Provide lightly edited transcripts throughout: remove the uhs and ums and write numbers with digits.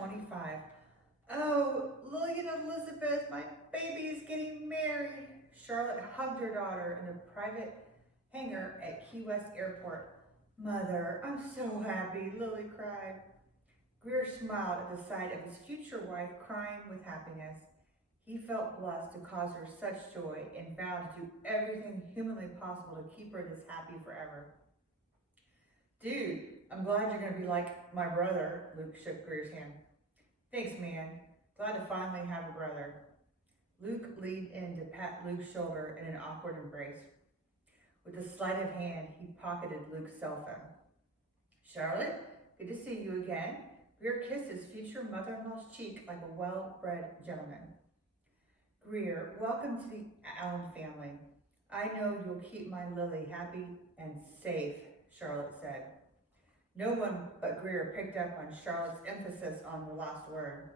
25. Oh, Lily and Elizabeth, my baby is getting married. Charlotte hugged her daughter in a private hangar at Key West Airport. Mother, I'm so happy, Lily cried. Grier smiled at the sight of his future wife crying with happiness. He felt blessed to cause her such joy and vowed to do everything humanly possible to keep her this happy forever. Dude, I'm glad you're going to be like my brother, Luke shook Grier's hand. Thanks, man. Glad to finally have a brother. Luke leaned in to pat Luke's shoulder in an awkward embrace. With a sleight of hand, he pocketed Luke's cell phone. Charlotte, good to see you again. Grier kissed his future mother-in-law's cheek like a well-bred gentleman. Grier, welcome to the Allen family. I know you'll keep my Lily happy and safe, Charlotte said. No one but Grier picked up on Charlotte's emphasis on the last word.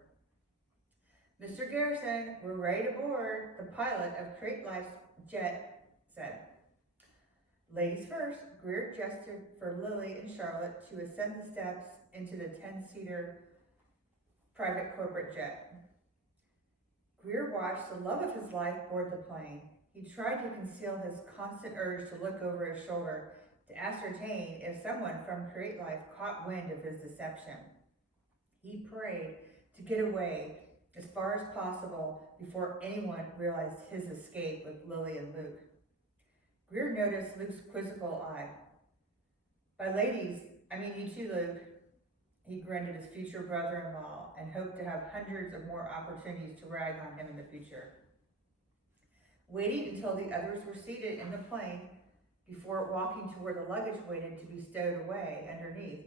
Mr. Garrison, we're ready to board, the pilot of TerriTalley's jet said. Ladies first, Grier gestured for Lily and Charlotte to ascend the steps into the 10-seater private corporate jet. Grier watched the love of his life board the plane. He tried to conceal his constant urge to look over his shoulder to ascertain if someone from TerriTalley caught wind of his deception. He prayed to get away as far as possible before anyone realized his escape with Lily and Luke. Grier noticed Luke's quizzical eye. By ladies, I mean you too, Luke. He grinned at his future brother-in-law and hoped to have hundreds of more opportunities to rag on him in the future. Waiting until the others were seated in the plane before walking to where the luggage waited to be stowed away underneath,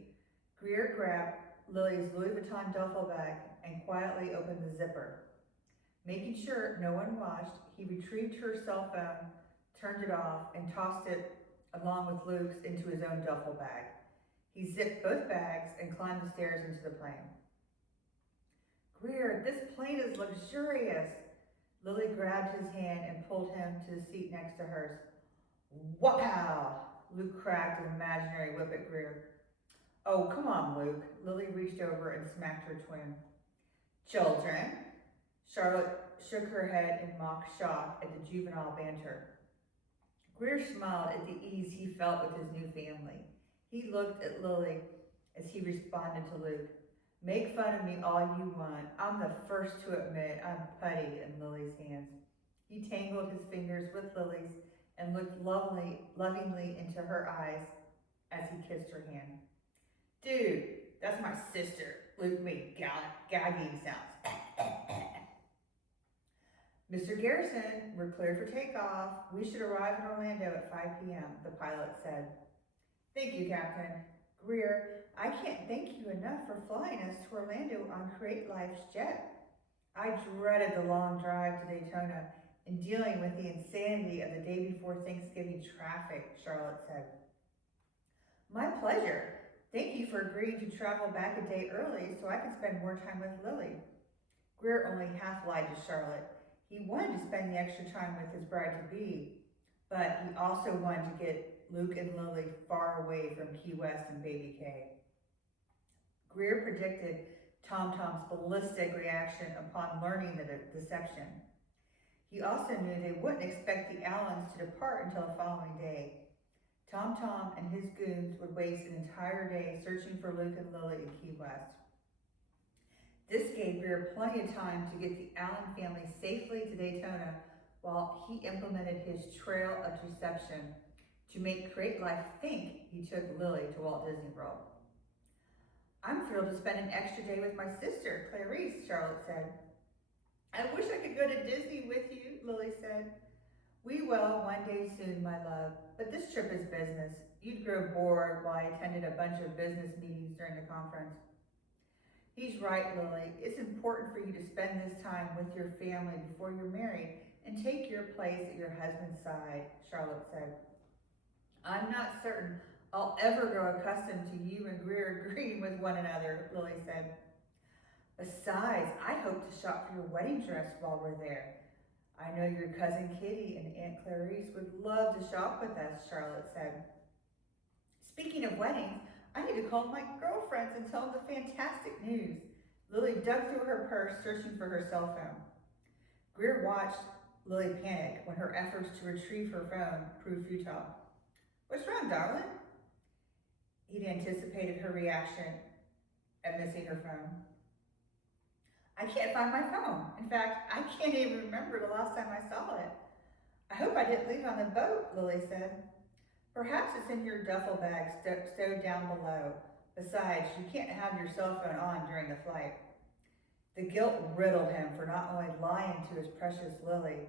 Grier grabbed Lily's Louis Vuitton duffel bag and quietly opened the zipper. Making sure no one watched, he retrieved her cell phone, turned it off, and tossed it along with Luke's into his own duffel bag. He zipped both bags and climbed the stairs into the plane. Grier, this plane is luxurious. Lily grabbed his hand and pulled him to the seat next to hers. Wapow! Luke cracked an imaginary whip at Grier. Oh, come on, Luke. Lily reached over and smacked her twin. Children. Charlotte shook her head in mock shock at the juvenile banter. Grier smiled at the ease he felt with his new family. He looked at Lily as he responded to Luke. Make fun of me all you want. I'm the first to admit I'm putty in Lily's hands. He tangled his fingers with Lily's and looked lovingly into her eyes as he kissed her hand. Dude, that's my sister. Luke made gagging sounds. Mr. Garrison, we're cleared for takeoff. We should arrive in Orlando at 5 p.m., the pilot said. Thank you, Captain. Grier, I can't thank you enough for flying us to Orlando on TerriTalley's jet. I dreaded the long drive to Daytona and dealing with the insanity of the day before Thanksgiving traffic, Charlotte said. My pleasure. Thank you for agreeing to travel back a day early so I can spend more time with Lily. Grier only half lied to Charlotte. He wanted to spend the extra time with his bride-to-be, but he also wanted to get Luke and Lily far away from Key West and Baby K. Grier predicted Tom-Tom's ballistic reaction upon learning the deception. He also knew they wouldn't expect the Allens to depart until the following day. Tom-Tom and his goons would waste an entire day searching for Luke and Lily in Key West. This gave Grier plenty of time to get the Allen family safely to Daytona while he implemented his trail of deception to make TerriTalley think he took Lily to Walt Disney World. I'm thrilled to spend an extra day with my sister, Clarice, Charlotte said. I wish I could go to Disney with you, Lily said. We will one day soon, my love, but this trip is business. You'd grow bored while I attended a bunch of business meetings during the conference. He's right, Lily. It's important for you to spend this time with your family before you're married and take your place at your husband's side, Charlotte said. I'm not certain I'll ever grow accustomed to you and Grier agreeing with one another, Lily said. Besides, I hope to shop for your wedding dress while we're there. I know your cousin Kitty and Aunt Clarice would love to shop with us, Charlotte said. Speaking of weddings, I need to call my girlfriends and tell them the fantastic news. Lilly dug through her purse, searching for her cell phone. Grier watched Lilly panic when her efforts to retrieve her phone proved futile. "What's wrong, darling?" He'd anticipated her reaction at missing her phone. "I can't find my phone. In fact, I can't even remember the last time I saw it. I hope I didn't leave it on the boat," Lilly said. "Perhaps it's in your duffel bag stowed down below. Besides, you can't have your cell phone on during the flight." The guilt riddled him for not only lying to his precious Lilly,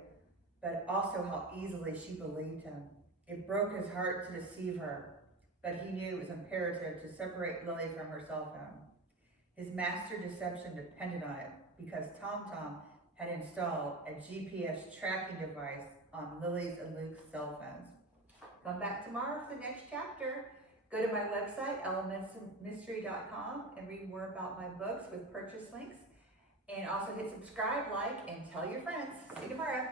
but also how easily she believed him. It broke his heart to deceive her, but he knew it was imperative to separate Lilly from her cell phone. His master deception depended on it because TomTom had installed a GPS tracking device on Lily's and Luke's cell phones. Come back tomorrow for the next chapter. Go to my website, elementsofmystery.com, and read more about my books with purchase links. And also hit subscribe, like, and tell your friends. See you tomorrow.